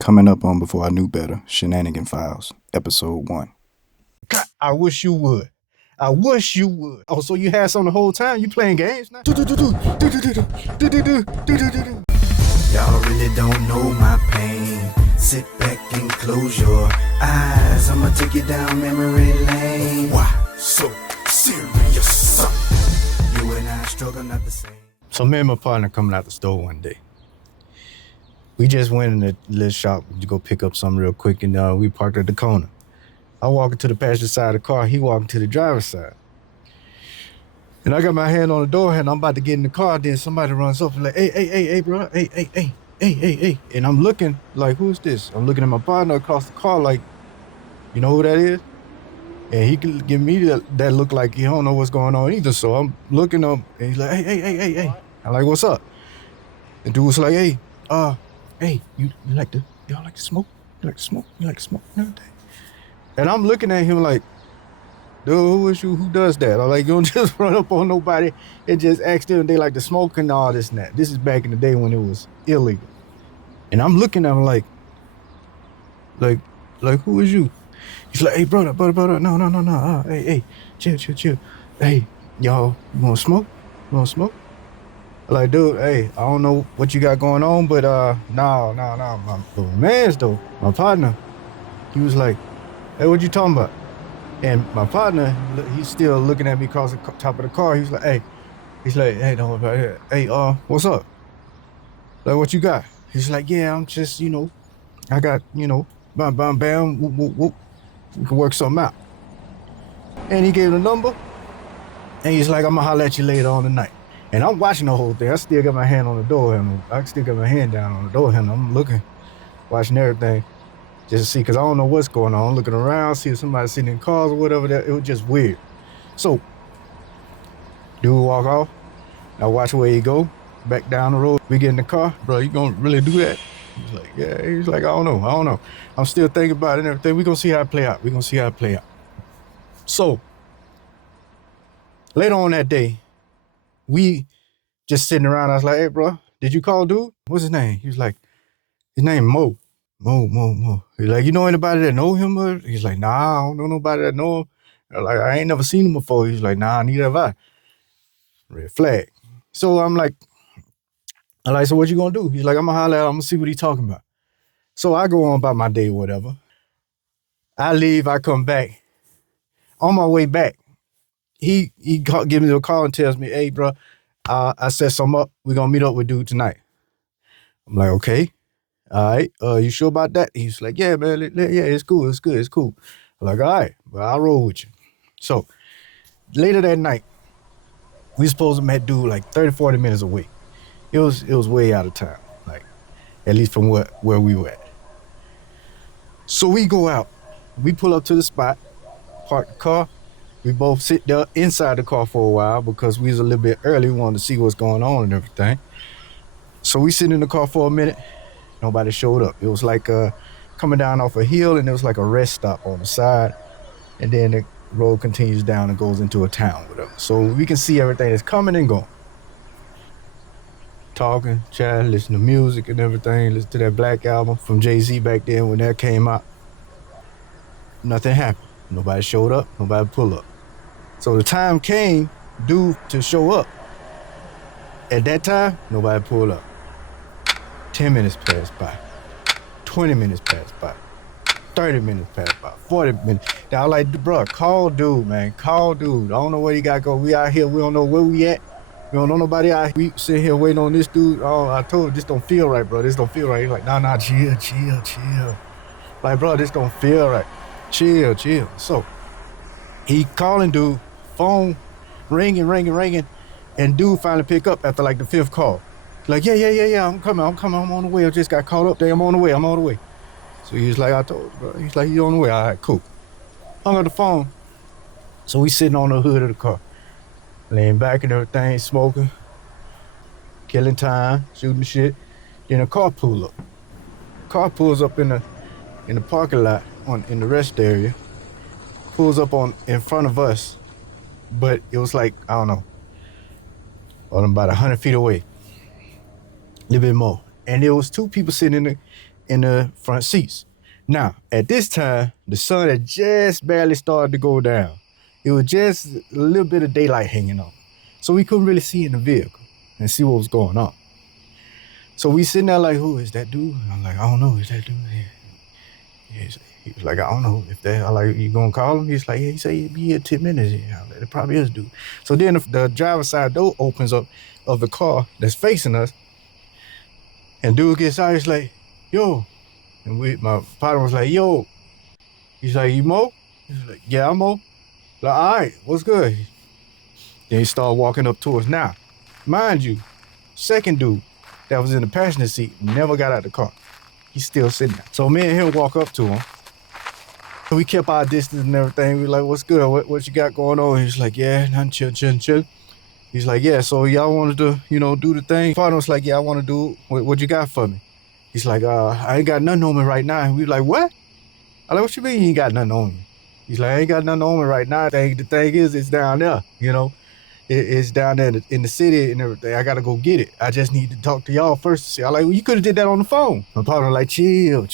Coming up on Before I Knew Better, Shenanigan Files, Episode 1. God, I wish you would. I wish you would. Oh, so you had some the whole time? You playing games now? Y'all really don't know my pain. Sit back and close your eyes. I'ma take you down memory lane. Why so serious? You and I struggle not the same. So me and my partner coming out the store one day. We just went in the little shop to go pick up something real quick, and we parked at the corner. I walk into the passenger side of the car, he walking to the driver's side. And I got my hand on the door and I'm about to get in the car, then somebody runs up and like, hey, bro, hey. And I'm looking like, who's this? I'm looking at my partner across the car like, you know who that is? And he can give me that look like he don't know what's going on either. So I'm looking up and he's like, hey. I'm like, what's up? The dude was like, hey, y'all like to smoke? You like to smoke and everything? And I'm looking at him like, dude, who is you? Who does that? I'm like, you don't just run up on nobody and just ask them if they like to smoke and all this and that. This is back in the day when it was illegal. And I'm looking at him like, who is you? He's like, hey, brother, no. Hey, chill. Hey, y'all, you want to smoke? I'm like, dude, hey, I don't know what you got going on, but no. My man's though, my partner, he was like, hey, what you talking about? And my partner, he's still looking at me across the top of the car. He's like, hey, don't worry about it. Hey, what's up? Like, what you got? He's like, yeah, I'm just, I got, bam, whoop. We can work something out. And he gave the number, and he's like, I'm gonna holler at you later on tonight. And I'm watching the whole thing. I still got my hand on the door handle. I still got my hand down on the door handle. I'm looking, watching everything. Just to see, because I don't know what's going on. I'm looking around, see if somebody's sitting in cars or whatever. It was just weird. So, dude walk off. I watch where he go. Back down the road. We get in the car. Bro, you gonna really do that? He's like, yeah. He's like, I don't know. I'm still thinking about it and everything. We gonna see how it play out. So, later on that day, we just sitting around. I was like, hey, bro, did you call dude? What's his name? He was like, his name Mo. Mo. He's like, you know anybody that know him? He's like, nah, I don't know nobody that know him. I'm like, I ain't never seen him before. He's like, nah, neither have I. Red flag. So I'm like, so what you gonna do? He's like, I'm gonna holler at him, I'm gonna see what he's talking about. So I go on about my day or whatever. I leave, I come back. On my way back, he gives me a call and tells me, hey, bro, I set something up. We're gonna meet up with dude tonight. I'm like, okay. All right, you sure about that? He's like, yeah, man, yeah, it's cool. I'm like, all right, well, I'll roll with you. So, later that night, we supposed to meet dude like 30, 40 minutes away. It was way out of town, like, at least from where we were at. So we go out. We pull up to the spot, park the car. We both sit there inside the car for a while because we was a little bit early. We wanted to see what's going on and everything. So we sit in the car for a minute. Nobody showed up. It was like coming down off a hill, and there was like a rest stop on the side, and then the road continues down and goes into a town, whatever. So we can see everything that's coming and going. Talking, chatting, listening to music and everything. Listen to that Black album from Jay-Z back then when that came out. Nothing happened. Nobody showed up. Nobody pulled up. So the time came due to show up. At that time, nobody pulled up. 10 minutes passed by, 20 minutes passed by, 30 minutes passed by, 40 minutes. Now I'm like, bro, call dude, man. Call dude. I don't know where he got to go. We out here. We don't know where we at. We don't know nobody out here. We sit here waiting on this dude. Oh, I told him, this don't feel right, bro. This don't feel right. He's like, nah, chill. Like, bro, this don't feel right. Chill. So he calling dude, phone ringing, and dude finally pick up after like the fifth call. Like, yeah, I'm coming, I'm on the way. I just got caught up there, I'm on the way. So he's like, I told you, bro. He's like, you on the way? All right, cool. Hung up the phone. So we sitting on the hood of the car, laying back and everything, smoking, killing time, shooting shit. Then a car pull up. Car pulls up in the parking lot in the rest area. Pulls up in front of us, but it was like, I don't know, about 100 feet away. A little bit more. And there was two people sitting in the front seats. Now, at this time, the sun had just barely started to go down. It was just a little bit of daylight hanging on. So we couldn't really see in the vehicle and see what was going on. So we sitting there like, who is that dude? And I'm like, I don't know, is that dude? Yeah. He was like, I don't know if that, I'm like, you gonna call him? He's like, yeah, he said he'd be here 10 minutes. Yeah, it probably is dude. So then the driver's side door opens up of the car that's facing us. And dude gets out, he's like, yo. And my partner was like, yo. He's like, you Mo? He's like, yeah, I'm Mo. Like, all right, what's good? Then he started walking up to us. Now, mind you, second dude that was in the passenger seat never got out of the car. He's still sitting there. So me and him walk up to him. We kept our distance and everything. We were like, what's good? What you got going on? He's like, yeah, nothing, chill. He's like, yeah, so y'all wanted to, do the thing? Partner was like, yeah, I want to do it. What you got for me? He's like, I ain't got nothing on me right now. And we were like, what? I'm like, what you mean you ain't got nothing on me? He's like, I ain't got nothing on me right now. The thing is, it's down there, It's down there in the city and everything. I got to go get it. I just need to talk to y'all first. I'm like, well, you could have did that on the phone. My partner like, chill.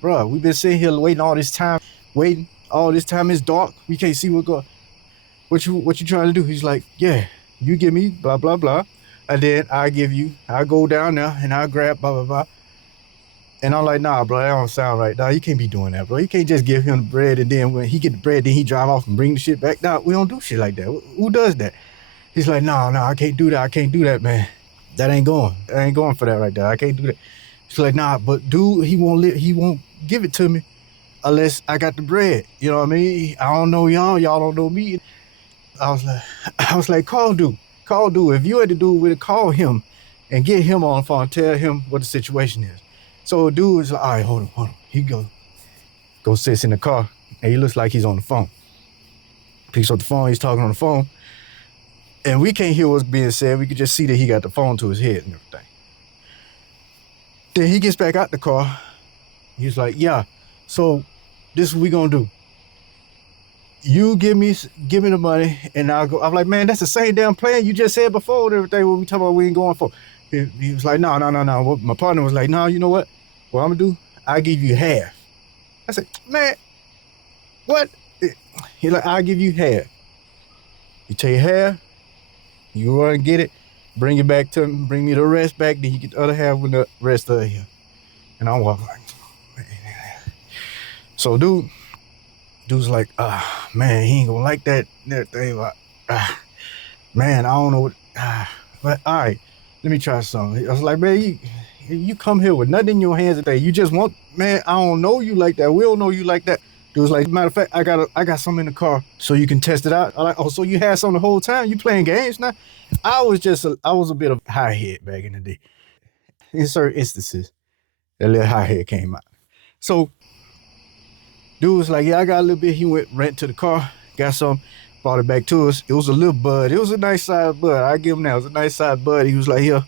Bro, we've been sitting here waiting all this time. It's dark. We can't see what's going. What you trying to do? He's like, yeah, you give me blah, blah, blah. And then I go down there and I grab blah, blah, blah. And I'm like, nah, bro, that don't sound right. Nah, you can't be doing that, bro. You can't just give him the bread and then when he get the bread, then he drive off and bring the shit back. Nah, we don't do shit like that. Who does that? He's like, no, I can't do that, man. That ain't going. I ain't going for that right there. I can't do that. He's like, nah, but dude, he won't give it to me unless I got the bread. You know what I mean? I don't know y'all don't know me. I was like, call dude. If you had to do it with it, call him and get him on the phone, tell him what the situation is. So dude was like, all right, hold on. He go sits in the car and he looks like he's on the phone. Picks up the phone, he's talking on the phone. And we can't hear what's being said. We could just see that he got the phone to his head and everything. Then he gets back out the car. He's like, yeah, so this is what we gonna do. You give me the money and I'll go. I'm like, man, that's the same damn plan you just said before and everything. What we talking about we ain't going for. He was like, no. My partner was like, no, you know what? What I'm gonna do, I'll give you half. I said, man, what? He's like, I'll give you half. You take half, you run and get it, bring it back to me, bring me the rest back, then you get the other half with the rest of it. And I'm walking like, man. So dude's like, man, he ain't gonna like that thing. Man, I don't know what, but all right, let me try something. I was like, man, you come here with nothing in your hands today. You just want, man, I don't know you like that. We don't know you like that. Dude was like, matter of fact, I got something in the car so you can test it out. I'm like, oh, so you had something the whole time? You playing games now? I was a bit of a high head back in the day. In certain instances, that little high head came out. So dude was like, yeah, I got a little bit. He went, ran to the car, got some, brought it back to us. It was a little bud. It was a nice size bud. I give him that. It was a nice size bud. He was like, here,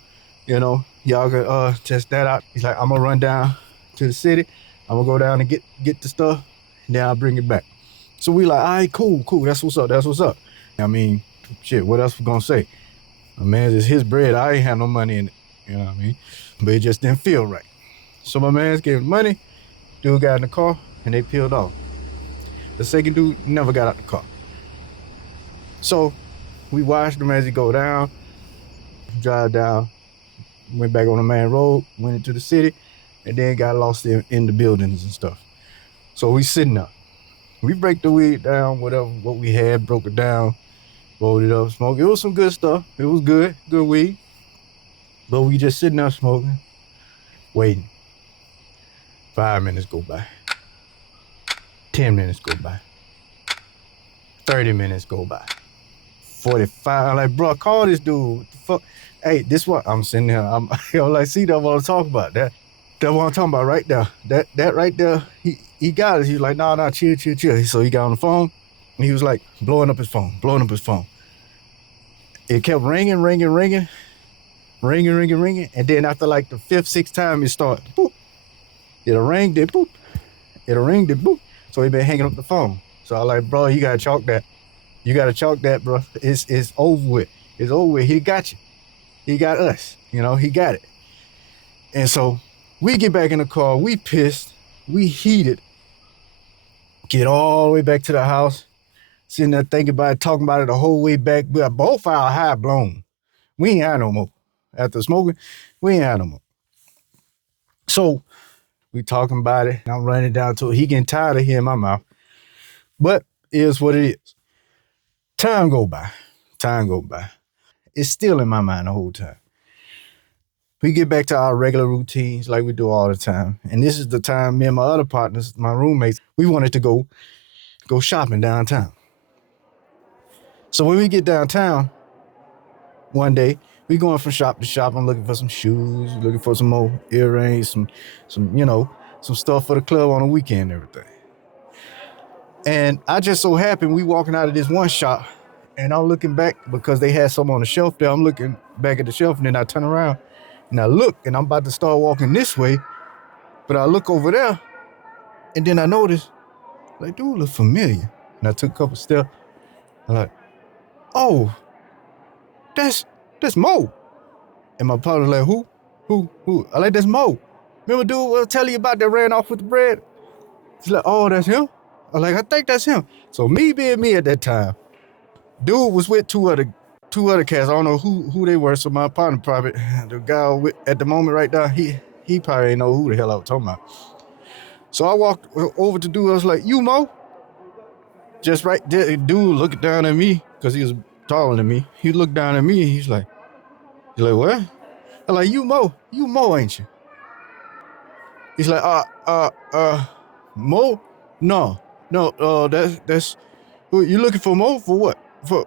y'all can test that out. He's like, I'm gonna run down to the city. I'm gonna go down and get the stuff, and then I'll bring it back. So we like, all right, cool. That's what's up. I mean, shit, what else we gonna say? Man, it's his bread. I ain't had no money in it. You know what I mean? But it just didn't feel right. So my man's gave him money. Dude got in the car, and they peeled off. The second dude never got out the car. So we watched him as he go down, drive down, went back on the main road, went into the city, and then got lost in the buildings and stuff. So we sitting up. We break the weed down, what we had, broke it down, rolled it up, smoked. It was some good stuff. It was good weed. But we just sitting there smoking, waiting. 5 minutes go by. 10 minutes go by. 30 minutes go by. 45. I'm like, bro, call this dude. What the fuck? Hey, this what I'm sitting there. I'm like, see, that's what I'm talking about. That's what I'm talking about right there. That right there, he got it. He was like, nah, chill. So he got on the phone and he was like blowing up his phone. It kept ringing. And then after like the 5th, 6th time, it started, boop. It'll ring, then boop. It'll ring, then boop. So he been hanging up the phone. So I like, bro, you gotta chalk that. Bro. It's over with. He got you. He got us. He got it. And so We get back in the car, we pissed, we heated, get all the way back to the house, sitting there thinking about it, talking about it the whole way back. We are both our high blown. We ain't had no more. After smoking, we ain't had no more. So we talking about it, and I'm running down to it. He getting tired of hearing my mouth. But it is what it is. Time go by. It's still in my mind the whole time. We get back to our regular routines like we do all the time. And this is the time me and my other partners, my roommates, we wanted to go shopping downtown. So when we get downtown, one day, we going from shop to shop. I'm looking for some shoes, looking for some more earrings, some stuff for the club on the weekend and everything. And I just so happened we walking out of this one shop, and I'm looking back because they had some on the shelf there. I'm looking back at the shelf, and then I turn around and I look, and I'm about to start walking this way, but I look over there, and then I notice, like, dude, look familiar. And I took a couple steps. I'm like, oh, that's Mo. And my partner's like, who? I like, that's Mo. Remember dude I was telling you about that ran off with the bread? He's like, oh, that's him? I'm like, I think that's him. So me being me at that time, dude was with two other cats. I don't know who they were. So my partner probably, the guy with, at the moment right now, he probably ain't know who the hell I was talking about. So I walked over to dude. I was like, you Mo? Just right there, dude looked down at me because he was taller than me. He looked down at me and he's like, what? I'm like, you Mo, ain't you? He's like, Mo? No, that's, you looking for Mo for what? For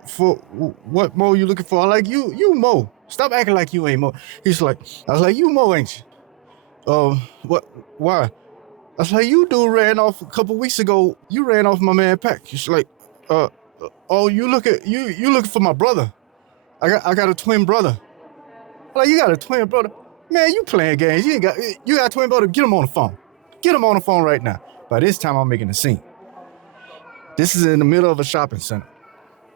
what Mo you looking for? I'm like, you Mo. Stop acting like you ain't Mo. He's like, I was like, you Mo, ain't you? What, why? I was like, you dude ran off a couple weeks ago. You ran off my man Pack. He's like, oh, you looking for my brother. I got a twin brother. I'm like, you got a twin brother? Man, you playing games. You got a twin brother. Get him on the phone. Get him on the phone right now. By this time, I'm making a scene. This is in the middle of a shopping center.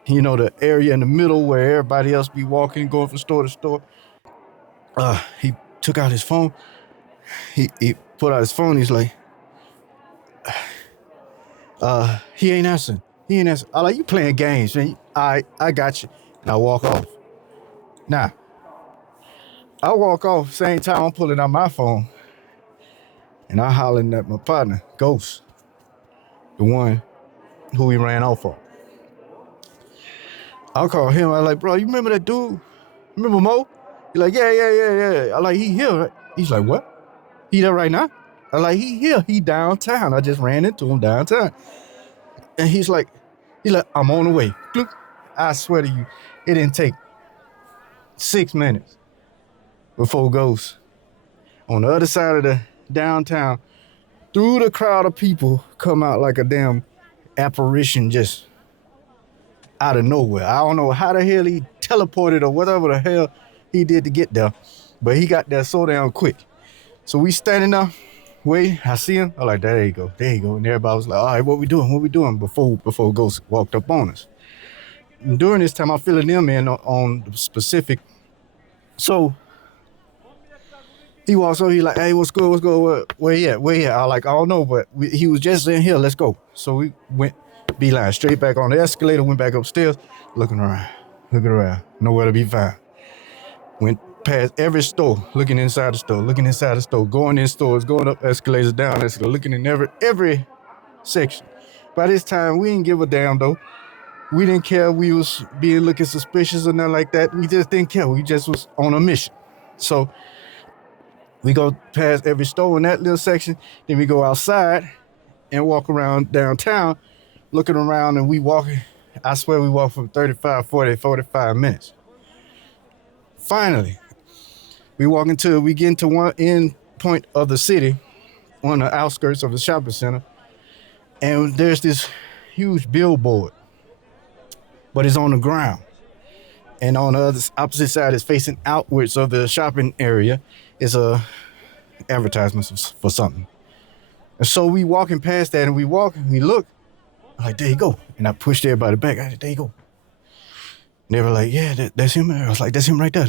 You know, the area in the middle where everybody else be walking, going from store to store. He took out his phone. He put out his phone. He's like, he ain't answering. I'm like, you playing games, man. I got you. And I walk off. Now, I walk off, same time I'm pulling out my phone, and I hollering at my partner, Ghost, the one who he ran off on. I call him, I'm like, bro, you remember that dude? Remember Mo? He's like, yeah. I'm like, he here, right? He's like, what? He there right now? I'm like, he here, he downtown. I just ran into him downtown. And he's like, I'm on the way. I swear to you, it didn't take 6 minutes before Ghost on the other side of the downtown, through the crowd of people, come out like a damn apparition just out of nowhere. I don't know how the hell he teleported or whatever the hell he did to get there, but he got there so damn quick. So we standing there, waiting. I see him. I'm like, there you go. And everybody was like, all right, what we doing? Before Ghost walked up on us. And during this time, I'm filling them in on the specific. So he walks over, he like, hey, what's good? Where he at? I like, I don't know, but he was just in here, let's go. So we went beeline straight back on the escalator, went back upstairs, looking around, nowhere to be found. Went past every store, looking inside the store, going in stores, going up escalators, down escalators, looking in every section. By this time, we didn't give a damn though. We didn't care we was looking suspicious or nothing like that. We just didn't care. We just was on a mission. So we go past every store in that little section. Then we go outside and walk around downtown, looking around, and we walking. I swear we walked for 35, 40, 45 minutes. Finally, we get into one end point of the city, on the outskirts of the shopping center, and there's this huge billboard, but it's on the ground. And on the opposite side is facing outwards of the shopping area is a advertisement for something. And so we walking past that, and we look, I'm like, there you go. And I pushed everybody back. I said, there you go. And they were like, yeah, that's him. I was like, that's him right there.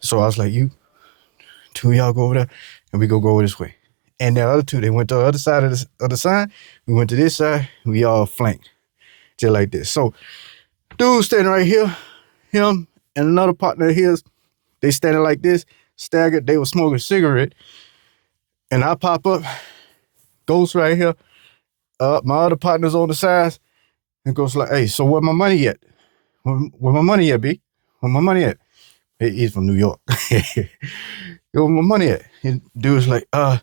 So I was like, you two of y'all go over there. and we go this way. And the other two, they went to the other side of the sign. We went to this side. We all flanked, just like this. So, dude standing right here, him and another partner of his, they standing like this, staggered. They were smoking a cigarette. And I pop up, Ghost right here. My other partner's on the sides, and Ghost like, hey, so where my money at? Where my money at, B? Where my money at? He's from New York. Where my money at? And dude's like, I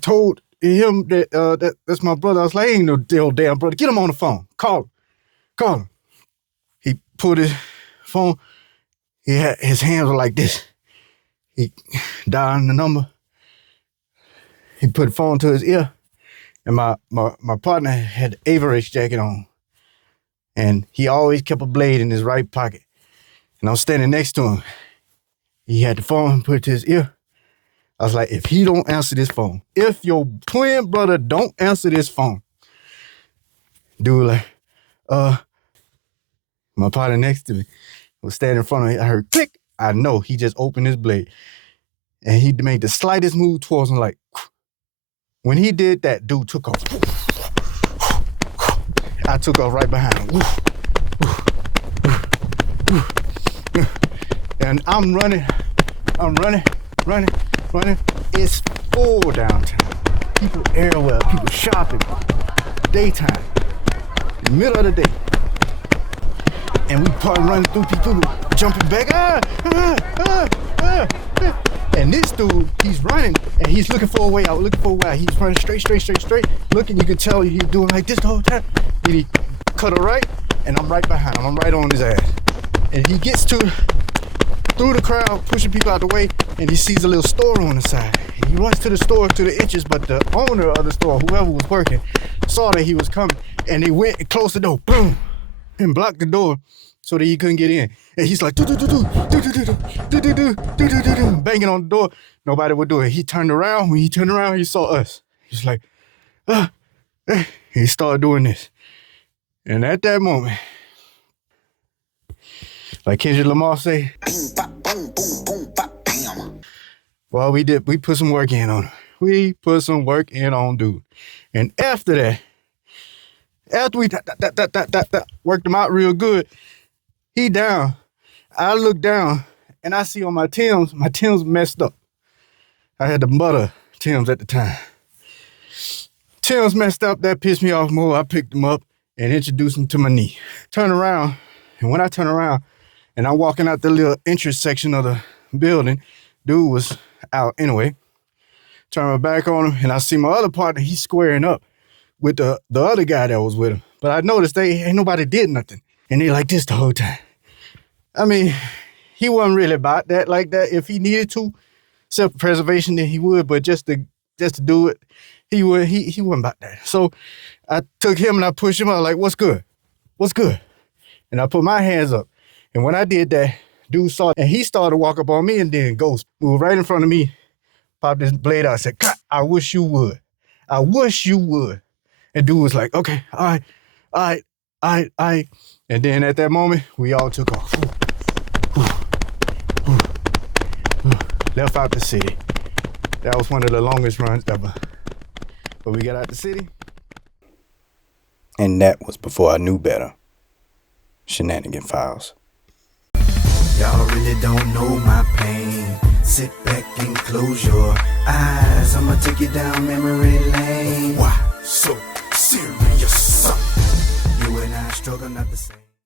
told him that that's my brother. I was like, ain't no damn brother. Get him on the phone. Call him. He put his phone. His hands were like this. He dialed the number. He put the phone to his ear, and my partner had the Average jacket on, and he always kept a blade in his right pocket. And I was standing next to him. He had the phone put to his ear. I was like, if he don't answer this phone, if your twin brother don't answer this phone, dude like, my partner next to me was standing in front of me. I heard click. I know he just opened his blade. And he made the slightest move towards him, like, when he did that, dude took off. I took off right behind him. And I'm running. It's full downtown. People everywhere, people shopping. Daytime. The middle of the day. And we part running through people jumping back. And this dude, he's running and he's looking for a way out, He's running straight. Looking, you can tell he's doing like this the whole time. Then he cut a right, and I'm right behind him. I'm right on his ass. And he gets through the crowd, pushing people out the way, and he sees a little store on the side. And he runs to the store to the entrance, but the owner of the store, whoever was working, saw that he was coming, and they went and closed the door, boom, and blocked the door so that he couldn't get in. And he's like, banging on the door. Nobody would do it. He turned around. When he turned around, he saw us. He's like, he started doing this. And at that moment, like Kendrick Lamar say, well, we put some work in on him. We put some work in on dude. And after that, after we worked him out real good, he down. I look down and I see on my Timbs messed up. I had the butter Timbs at the time. Timbs messed up, that pissed me off more. I picked them up and introduced them to my knee. Turn around, and when I turn around and I'm walking out the little entrance section of the building, dude was out anyway. Turn my back on him and I see my other partner, he's squaring up with the other guy that was with him. But I noticed ain't nobody did nothing. And they like this the whole time. I mean, he wasn't really about that like that. If he needed to, self-preservation, then he would. But just to do it, he wasn't about that. So I took him and I pushed him out like, what's good? And I put my hands up. And when I did that, dude saw it. And he started to walk up on me and then Ghost moved right in front of me, popped his blade out. I said, God, I wish you would. And dude was like, okay, all right. And then at that moment, we all took off. Left out the city. That was one of the longest runs ever. But we got out the city. And that was before I knew better. Shenanigan Files. Y'all really don't know my pain. Sit back and close your eyes. I'ma take you down memory lane. Why so serious? You and I struggle not the same.